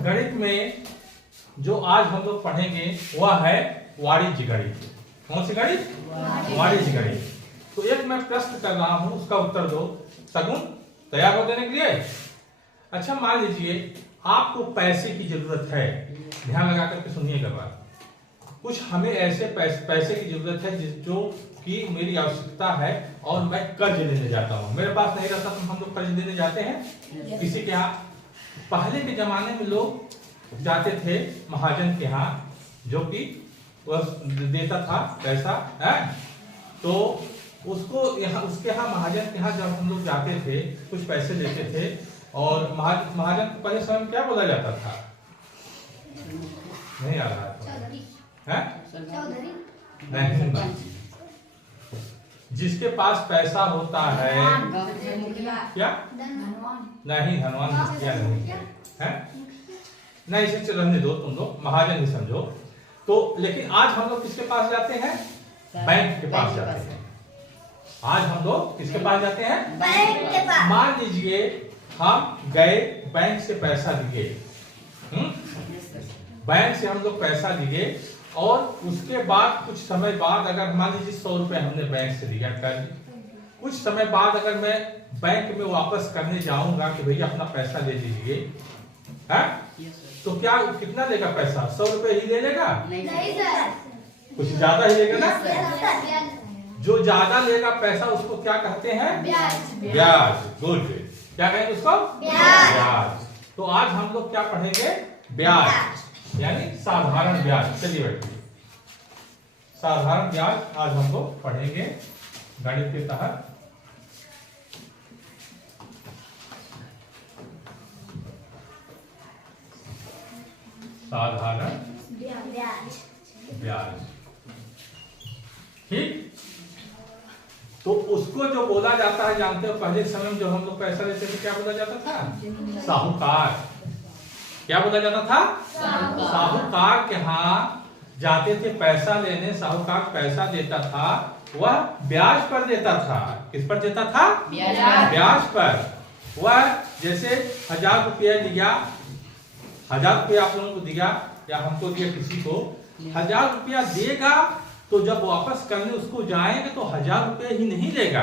गणित में जो आज हम लोग पढ़ेंगे वह है वाणिज्य गणित। कौन सी गणित? वाणिज्य गणित। तो एक मैं प्रश्न कर रहा हूं, उसका उत्तर दो। सगुन तैयार हो देने के लिए? अच्छा, मान लीजिए आपको पैसे की जरूरत है, ध्यान लगा करके सुनिएगा बात। कुछ हमें ऐसे पैसे की जरूरत है जो कि मेरी आवश्यकता है और मैं कर्ज लेने जाता हूँ। मेरे पास नहीं रहता तो हम लोग कर्ज लेने जाते हैं किसी के यहाँ। पहले के जमाने में लोग जाते थे महाजन के यहाँ, जो कि वह देता था पैसा है। तो उसको यहाँ, उसके यहाँ महाजन के यहाँ जब हम लोग जाते थे कुछ पैसे लेते थे, और महाजन को पहले समय में क्या बोला जाता था? नहीं आ रहा है? नहीं, जिसके पास पैसा होता है क्या? नहीं, धनवान मुखिया नहीं है। नहीं, इसे रहने दो, तुम लोग महाजन ही समझो। तो लेकिन आज हम लोग किसके पास जाते हैं? बैंक के पास जाते हैं। आज हम लोग किसके पास जाते हैं? बैंक के पास। मान लीजिए हम गए, बैंक से पैसा लिए, बैंक से हम लोग पैसा लिए, और उसके बाद कुछ समय बाद अगर मान लीजिए 100 रुपए हमने बैंक से लिया कर्ज, कुछ समय बाद अगर मैं बैंक में वापस करने जाऊंगा कि भैया अपना पैसा ले लीजिए, है? तो क्या कितना लेगा पैसा? 100 रुपए ही ले लेगा? नहीं सर, कुछ ज्यादा ही लेगा ना। जो ज्यादा लेगा पैसा उसको क्या कहते हैं? ब्याज। गुड, क्या कहेंगे उसको? ब्याज। तो आज हम लोग क्या पढ़ेंगे? ब्याज, यानी साधारण ब्याज। चलिए बैठिए, साधारण ब्याज आज हम लोग पढ़ेंगे गणित के तहत। साधारण ब्याज, ठीक। तो उसको जो बोला जाता है, जानते हो पहले समय में जब हम लोग पैसा लेते थे क्या बोला जाता था? साहूकार। क्या बोला जाता था? साहूकार के यहाँ जाते थे पैसा लेने। साहूकार पैसा देता था, वह ब्याज पर देता था। किस पर देता था? ब्याज पर। वह जैसे 1000 रुपया दिया, 1000 रुपया आप लोगों को दिया या हमको दिया, किसी को 1000 रुपया देगा, तो जब वापस करने उसको जाएंगे तो 1000 रुपये ही नहीं देगा,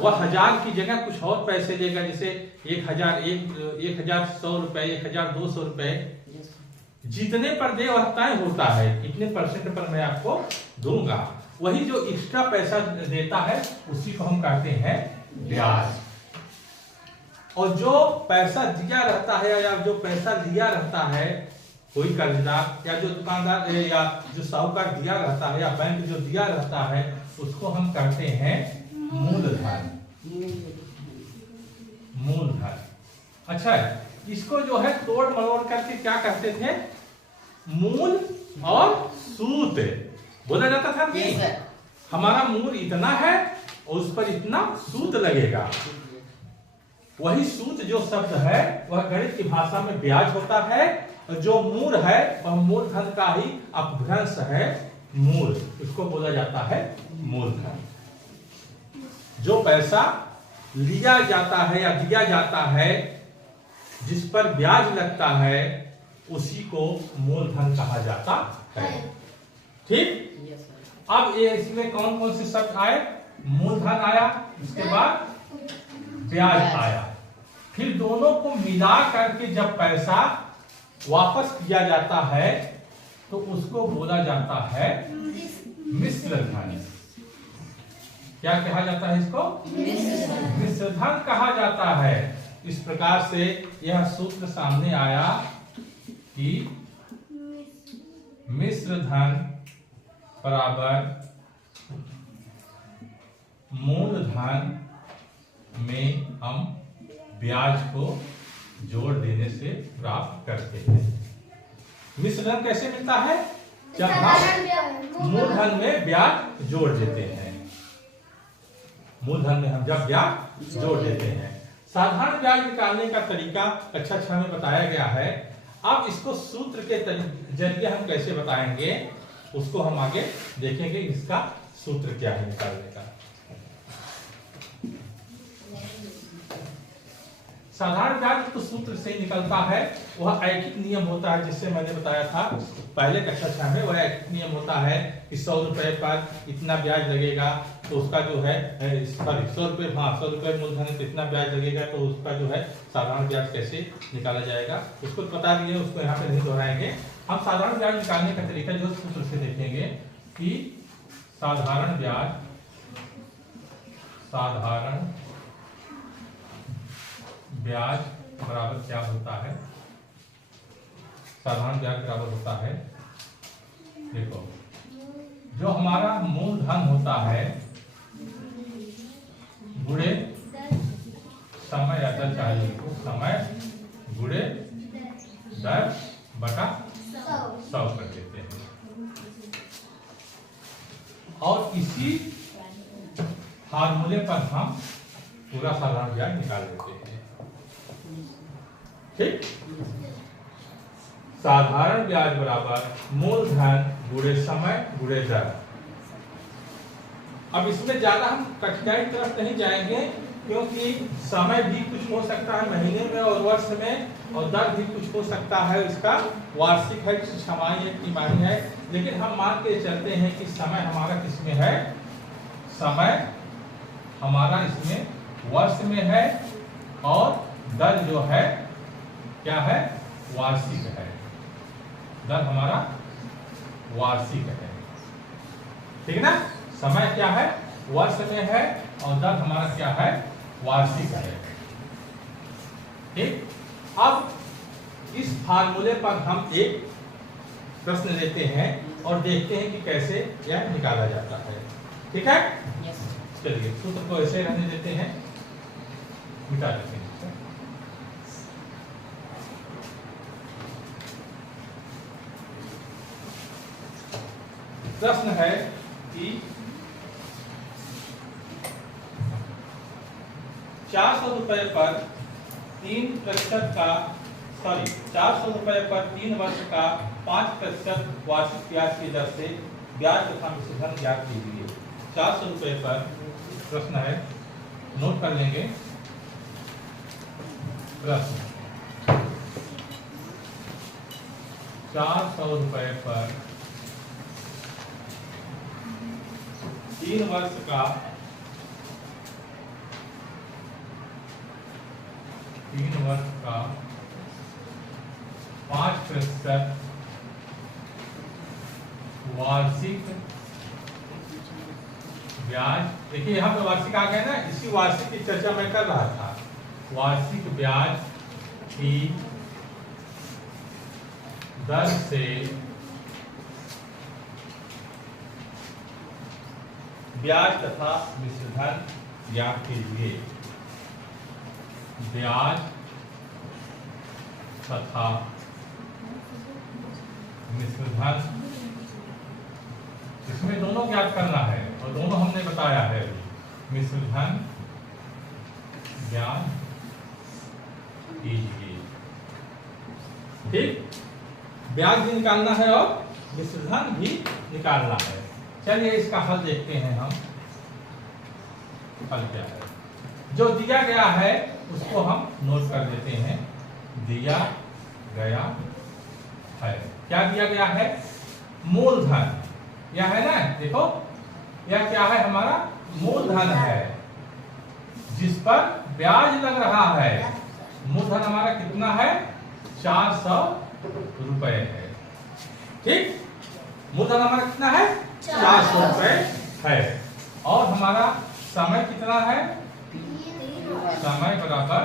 वह 1000 की जगह कुछ और पैसे देगा। जैसे 1100 रुपए, 1200 रुपए, जितने पर दे वह तय होता है, इतने परसेंट पर मैं आपको दूंगा। वही जो एक्स्ट्रा पैसा देता है उसी को हम कहते हैं ब्याज। और जो पैसा दिया रहता है या जो पैसा लिया रहता है, कोई कर्जदार या जो दुकानदार या जो साहूकार दिया रहता है या बैंक जो दिया रहता है, उसको हम कहते हैं मूलधन। मूलधन। अच्छा, इसको जो है तोड़ मरोड़ करके क्या कहते थे? मूल और सूत बोला जाता था कि हमारा मूल इतना है और उस पर इतना सूत लगेगा। वही सूत जो शब्द है वह गणित की भाषा में ब्याज होता है, और जो मूल है वह मूलधन का ही अपभ्रंश है, मूल। इसको बोला जाता है मूलधन। जो पैसा लिया जाता है या दिया जाता है, जिस पर ब्याज लगता है, उसी को मूलधन कहा जाता है। ठीक। अब ये इसमें कौन कौन से शब्द आए? मूलधन आया, उसके बाद ब्याज आया, फिर दोनों को मिला करके जब पैसा वापस किया जाता है तो उसको बोला जाता है मिश्र धन। क्या कहा जाता है इसको? मिश्र धन कहा जाता है। इस प्रकार से यह सूत्र सामने आया कि मिश्र धन बराबर मूलधन में हम ब्याज को जोड़ देने से प्राप्त करते हैं। मिश्र धन कैसे मिलता है? जब हम मूलधन में ब्याज जोड़ देते हैं। मूलधन में हम जब ब्याज जोड़ देते हैं। साधारण ब्याज निकालने का तरीका कक्षा 6 में बताया गया है। अब इसको सूत्र के जरिए हम कैसे बताएंगे उसको हम आगे देखेंगे। इसका सूत्र क्या है निकालने का। साधारण ब्याज तो सूत्र से निकलता है, वह ऐकिक नियम होता है, जिससे मैंने बताया था पहले कक्षा 6 में। वह ऐकिक नियम होता है कि 100 रुपए पर इतना ब्याज लगेगा, तो उसका जो है सॉरी 100 रुपए, हाँ 100 रुपए मूलधन है तो इतना ब्याज लगेगा, तो उसका जो है साधारण ब्याज कैसे निकाला जाएगा उसको बता दिए, उसको यहाँ पे नहीं दोहराएंगे। हम साधारण ब्याज निकालने का तरीका जो सूत्र से देखेंगे कि साधारण ब्याज बराबर क्या होता है। साधारण ब्याज बराबर होता है, देखो जो हमारा मूलधन होता है गुणे समय या दर, चाहिए तो समय गुणे दर बटा 100 कर देते हैं, और इसी फार्मूले पर हम पूरा साधारण ब्याज निकाल लेते हैं। ठीक, साधारण ब्याज बराबर मूलधन गुणे समय गुणे दर। अब इसमें ज्यादा हम कठिनाई की तरफ नहीं जाएंगे, क्योंकि समय भी कुछ हो सकता है महीने में और वर्ष में, और दर भी कुछ हो सकता है इसका वार्षिक है, छमाही है, तिमाही है। लेकिन हम मान के चलते हैं कि समय हमारा किसमें है, समय हमारा इसमें वर्ष में है, और दर जो है क्या है, वार्षिक है। दर हमारा वार्षिक है, ठीक है ना। समय क्या है, वर्ष में है, और दर हमारा क्या है, वार्षिक है। ठीक, अब इस फार्मूले पर हम एक प्रश्न लेते हैं और देखते हैं कि कैसे यह निकाला जाता है। ठीक है, चलिए सूत्र को ऐसे रहने देते हैं, मिटा देते हैं। प्रश्न है कि 400 रुपए पर 3% का 400 रुपए पर 3 वर्ष का 5% वार्षिक ब्याज की दर से ब्याज तथा मिश्रधन ज्ञात कीजिए। 400 रुपए पर प्रश्न है, नोट कर लेंगे प्रश्न। 400 रुपए पर 3 वर्ष का 5% वार्षिक ब्याज। देखिए यहाँ पे वार्षिक आ गया ना, इसी वार्षिक की चर्चा मैं कर रहा था। वार्षिक ब्याज की दर से ब्याज तथा मिश्रधन ज्ञात कीजिए। ब्याज तथा मिश्रधन, इसमें दोनों ज्ञात करना है, और दोनों हमने बताया है। मिश्रधन ज्ञात कीजिए। ठीक, ब्याज भी निकालना है और मिश्रधन भी निकालना है। चलिए इसका हल देखते हैं हम। हल क्या है, जो दिया गया है उसको हम नोट कर देते हैं। दिया गया है, क्या दिया गया है, मूलधन। यह है ना, देखो यह क्या है, हमारा मूलधन है जिस पर ब्याज लग रहा है। मूलधन हमारा कितना है, 400 रुपए है। ठीक, मूलधन हमारा कितना है, 400 रुपए है, और हमारा समय कितना है, समय बराबर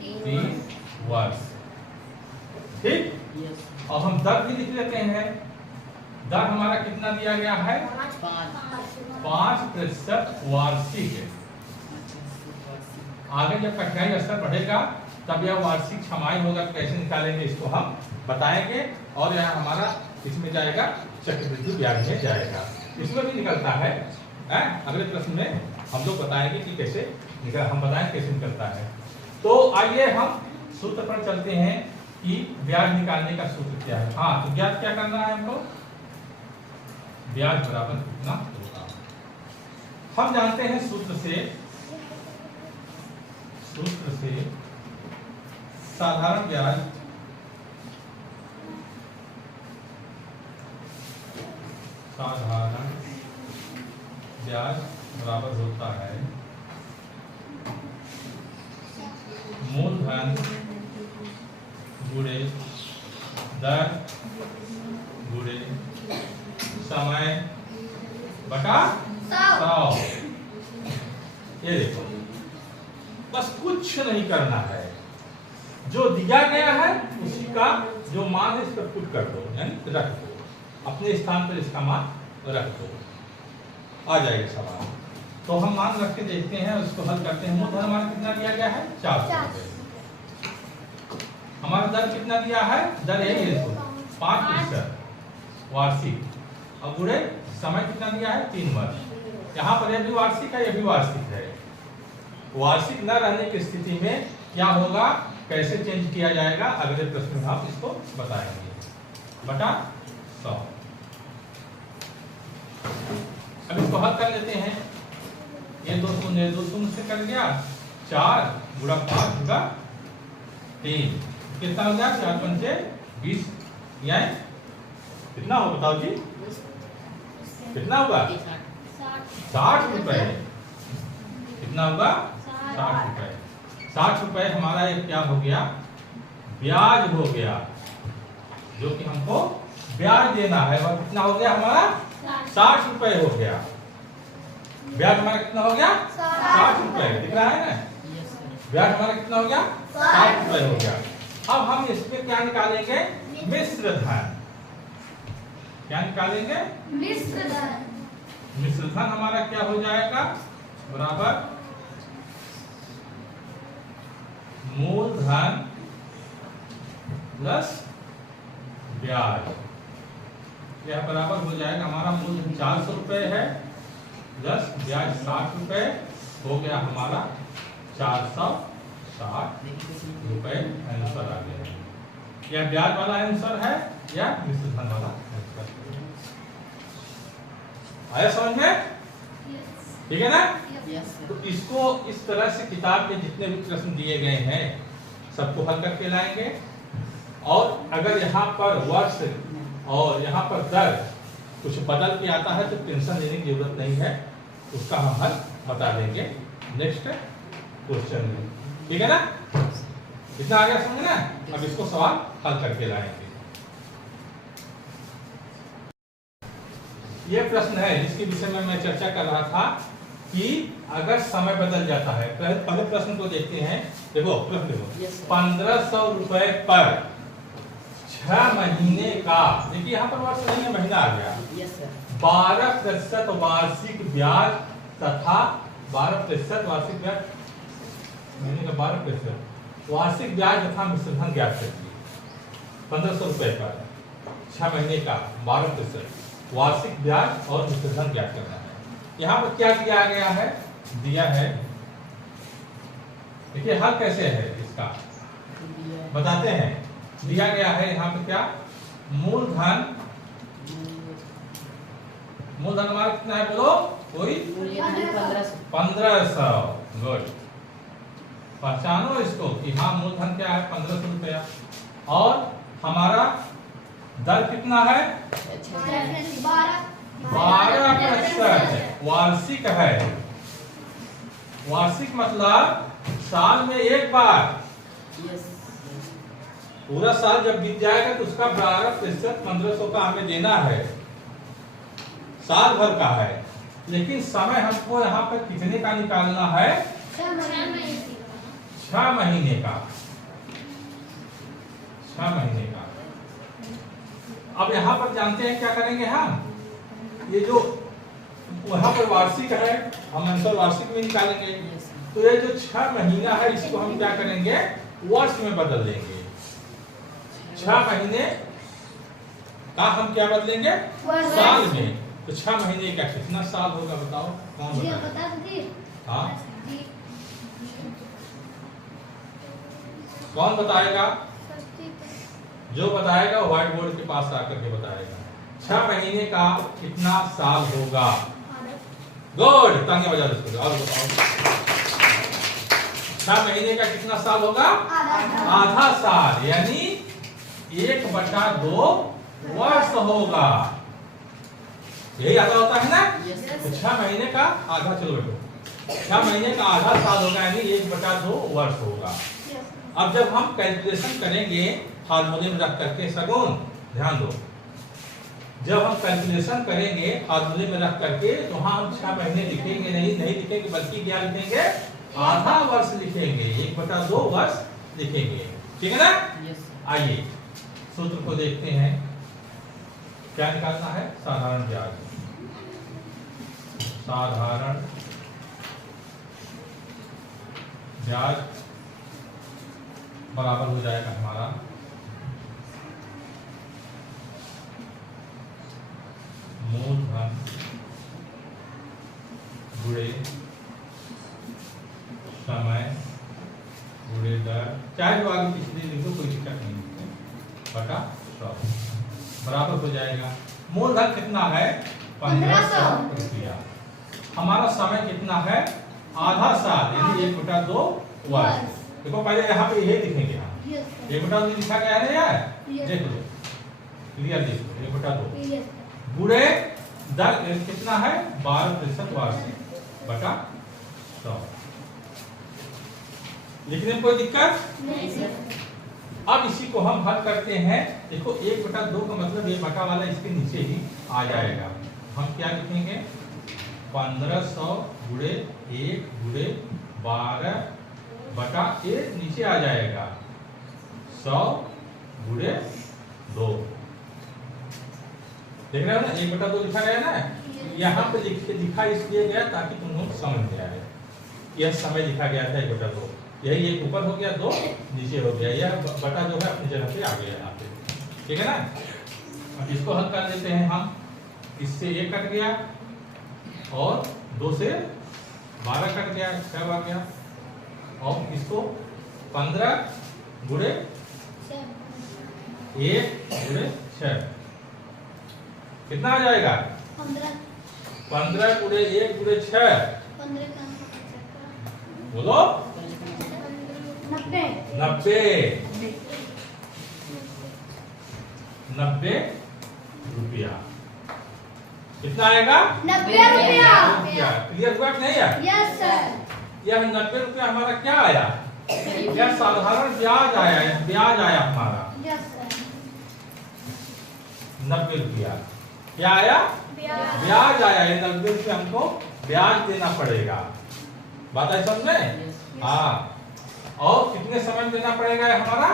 3 वर्ष। ठीक, और हम दर भी लिख लेते हैं। दर हमारा कितना दिया गया है, 5% वार्षिक है। आगे जब कठिनाई स्तर बढ़ेगा तब यह वार्षिक छमाही होगा, तो कैसे निकालेंगे इसको हम बताएंगे। और यह हमारा इसमें जाएगा, चक्रवृद्धि ब्याज में जाएगा, इसमें भी निकलता है। अगले प्रश्न में हम लोग बताएंगे कि कैसे हम बताएं कैसे निकलता है। तो आइए हम सूत्र पर चलते हैं कि ब्याज निकालने का सूत्र क्या है। हाँ, तो ब्याज क्या करना है हमको, ब्याज बराबर कितना होगा हम जानते हैं सूत्र से साधारण ब्याज बराबर होता है मूलधन गुणे दर गुणे समय बटा 100। ये देखो, बस कुछ नहीं करना है, जो दिया गया है उसी का जो मान है इस पर पुट कर दो, यानी रख दो, अपने स्थान पर इसका मान रख दो, आ जाएगा सवाल। तो हम मान रख के देखते हैं, उसको हल करते हैं। मूलधन हमारा कितना दिया गया है 400 रुपए। हमारा दर कितना दिया है, दर है 5% वार्षिक, और गुणे समय कितना दिया है 3 वर्ष। यहाँ पर यह भी वार्षिक है, यह भी वार्षिक है। वार्षिक न रहने की स्थिति में क्या होगा, कैसे चेंज किया जाएगा, अगले प्रश्न में आप इसको बताएंगे। बटा 100। अब इसको हल कर लेते हैं। ये 2 शून्य से कर गया, 4 गुणा 5 गुणा 3 कितना हो गया, 4 पंचे 20, यानी कितना हो बताओ जी, कितना होगा 60 रुपए। कितना होगा 60 रुपए। 60 रुपए हमारा ये क्या हो गया, ब्याज हो गया, जो कि हमको ब्याज देना है। वह कितना हो गया हमारा 60 रुपए हो गया। ब्याज हमारा कितना हो गया 60 रुपए, दिख रहा है ना, ब्याज हमारा कितना हो गया 60 रुपए हो गया। अब हम इसमें क्या निकालेंगे, मिश्र धन। क्या निकालेंगे, मिश्र धन। मिश्र धन हमारा क्या हो जाएगा, बराबर मूलधन प्लस ब्याज। यह बराबर हो जाएगा, हमारा मूलधन 400 रुपए है प्लस ब्याज 60 रुपए, हो गया हमारा 460 रुपए। आंसर आ गया। यह ब्याज वाला आंसर है या मिश्र धन वाला आंसर, आया समझ में, ठीक है ना। तो इसको इस तरह से किताब में जितने भी प्रश्न दिए गए हैं सबको हल करके लाएंगे। और अगर यहाँ पर वर्ष और यहाँ पर दर कुछ बदल के आता है तो टेंशन लेने की जरूरत नहीं है, उसका हम हल बता देंगे नेक्स्ट क्वेश्चन में, ठीक है ना। इतना आ गया समझ ना। अब इसको सवाल हल करके लाएंगे। यह प्रश्न है जिसके विषय में मैं चर्चा कर रहा था कि अगर समय बदल जाता है। पहले प्रश्न को देखते हैं। देखो प्रश्न देखो, 1500 रुपए पर 6 महीने का, देखिए यहाँ पर वर्ष नहीं है, महीना आ गया, 12% वार्षिक ब्याज तथा 12% वार्षिक ब्याज, महीने का 12% वार्षिक ब्याज तथा मिश्र धन ज्ञात करिए। 1500 रुपए पर 6 महीने का 12% वार्षिक ब्याज और मिश्र धन ज्ञात करना है। यहाँ पर क्या दिया गया है, दिया है, देखिए हल कैसे है इसका बताते हैं। दिया गया है यहाँ पे क्या, मूलधन हमारा कितना है बोलो कोई, 1500। गुड, पहचानो इसको कि हाँ मूलधन क्या है 1500 रुपया, और हमारा दर कितना है 12% वार्षिक है। वार्षिक मतलब साल में एक बार, पूरा साल जब बीत जाएगा तो उसका 12% 1500 का हमें देना है, साल भर का है। लेकिन समय हमको यहाँ पर कितने का निकालना है, 6 महीने का, 6 महीने का। अब यहाँ पर जानते हैं क्या करेंगे हम, ये जो वहां पर वार्षिक है हम आंसर वार्षिक में निकालेंगे, तो ये जो 6 महीना है इसको हम क्या करेंगे वर्ष में बदल देंगे। 6 महीने का हम क्या बदलेंगे साल में, तो 6 महीने का कितना साल होगा बताओ, कौन बताएगा? हाँ कौन बताएगा, जो बताएगा व्हाइट बोर्ड के पास आकर के बताएगा 6 महीने का कितना साल होगा। गुड, तालियां बजा दो और बताओ। 6 महीने का कितना साल होगा? आधा साल, यानी 1/2 वर्ष होगा। यही आधा होता है ना? तो 6 महीने का आधा, चलो बेटो 6 महीने का आधा साल होगा, यानी 1/2 वर्ष होगा। अब जब हम कैलकुलेशन करेंगे फार्मूले में रख करके सगुन, ध्यान दो, जब हम कैलकुलेशन करेंगे फार्मूले में रख करके तो वहां हम 6 महीने लिखेंगे नहीं लिखेंगे, बल्कि क्या लिखेंगे? आधा वर्ष लिखेंगे, 1/2 वर्ष लिखेंगे। ठीक है ना? आइए सूत्र को देखते हैं, क्या निकालना है? साधारण ब्याज। साधारण ब्याज बराबर हो जाएगा हमारा मूलधन गुणे समय गुणे दर, चाहे जो आगे पिछले लिखो कोई दिक्कत नहीं है, बटा 100 बराबर हो जाएगा। मूलधन कितना है? 1500 रुपया। हमारा समय कितना है? आधा साल, यानी 1/2 वर्ष। देखो पहले यहाँ पे ये लिखेंगे हम, 1/2 लिखा गया है यार, देख लो क्लियर, देखो 1/2 गुणे दर कितना है? 12% वार्षिक बटा 100। लिखने में कोई दिक्कत नहीं। अब इसी को हम हल करते हैं। देखो 1/2 का मतलब ये बटा वाला इसके नीचे ही आ जाएगा। हम क्या लिखेंगे? 1500 गुणे 1 गुणे 12 बटा ये नीचे आ जाएगा 100 गुणे 2। देख रहे हो ना? 1/2 लिखा गया ना, यहाँ पे लिखा इसलिए गया ताकि तुम लोग समझ में आए। यह समय लिखा गया था 1/2, यही एक ऊपर हो गया, 2 नीचे हो गया, यह बटा जो है अपनी जगह पे आ गया यहाँ पे। ठीक है ना? अब इसको हल कर देते हैं हम। इससे 1 कट गया और 2 से 12 कट गया, 6 आ गया, और इसको 15 गुणे 1 गुणे 6 कितना आ जाएगा? 15 गुणे 1 गुणे 6 बोलो 90 रुपया। कितना आएगा? 90 रुपया। क्लियर हुआ नहीं है? Yes sir. यह 90 रुपया हमारा क्या आया? यह साधारण ब्याज आया, ब्याज आया हमारा। Yes sir. 90 रुपया क्या आया? ब्याज आया। ये 90 रुपया हमको ब्याज देना पड़ेगा। बात है समझ में? हाँ। और कितने समय में देना पड़ेगा हमारा?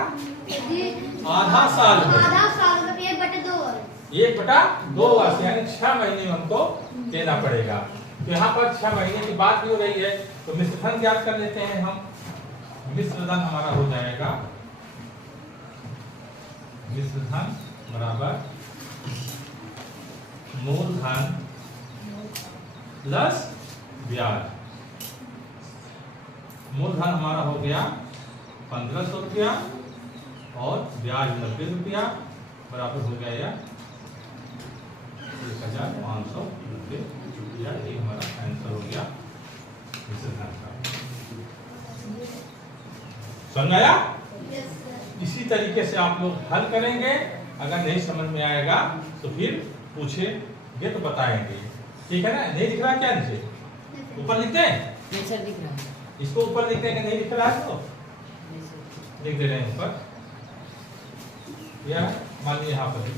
आधा साल में। आधा साल में 1/2 वर्ष। 1/2 वर्ष, यानी 6 महीने में हमको देना पड़ेगा। तो यहाँ पर 6 महीने की बात हो रही है, तो मिश्रधन ज्ञात कर लेते हैं हम। मिश्रधन हमारा हो जाएगा, मिश्रधन बराबर मूलधन प्लस ब्याज। मूलधन हमारा हो गया 1500 रुपया और ब्याज 90 रुपया, बराबर हो गया या 1500 रुपया। ये हमारा आंसर हो गया मिश्रधन का। समझ आया? इसी तरीके से आप लोग हल करेंगे। अगर नहीं समझ में आएगा तो फिर पूछेंगे तो बताएंगे। ठीक है ना? नहीं दिख रहा क्या नीचे? ऊपर लिखते हैं? नहीं सर दिख रहा है। इसको ऊपर लिखते हैं कि नहीं दिख रहा है तो लिख दे रहे हैं ऊपर, या मान लीजिए यहाँ पर लिख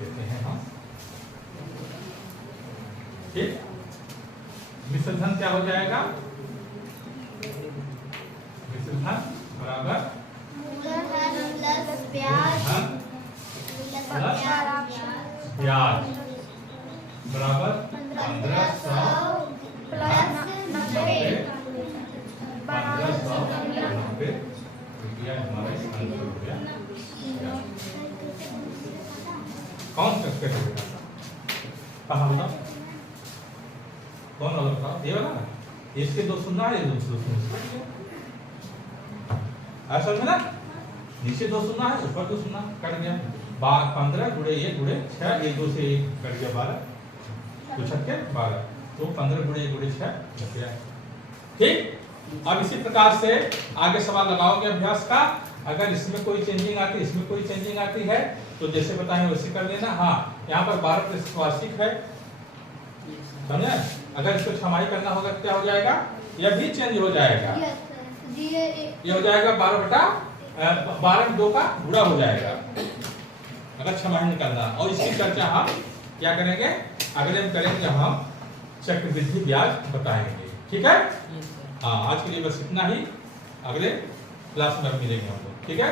देते हैं हम। ठीक, मिश्रधन क्या हो जाएगा? मिश्रधन बराबर मूलधन प्लस ब्याज ब्याज बराबर 1500 प्लस 90 1590 रुपया हमारा आंसर हो गया। कौन सकते हैं बेटा? कहाँ होगा? कौन वाला बताओ? ये वाला ना? इसके 2 सुनना है, 2 सुनना ऐसा में ना, नीचे 2 सुनना है, ऊपर 2 सुनना, कट गया। 15 गुणे 1 गुणे 6, 1 2 से 1 कट गया 12, तो 6 12, तो 15 गुणे 1 गुणे 6 कट गया। ठीक, अब इसी प्रकार से आगे सवाल लगाओगे अभ्यास का। अगर इसमें कोई चेंजिंग आती है, इसमें कोई चेंजिंग आती है तो जैसे बताएं वैसे कर लेना। हाँ, यहाँ पर 12% वार्षिक है, समझे? अगर इसको छमाही करना होगा तो क्या हो जाएगा? यह भी चेंज हो जाएगा, ये हो जाएगा 12 में 2 का गुणा हो जाएगा अगर छमाही निकालना। और इसकी चर्चा हम क्या करेंगे अगले में करेंगे, हम चक्रवृद्धि ब्याज बताएंगे। ठीक है? हाँ, आज के लिए बस इतना ही, अगले क्लास में मिलेंगे हम लोग। ठीक है?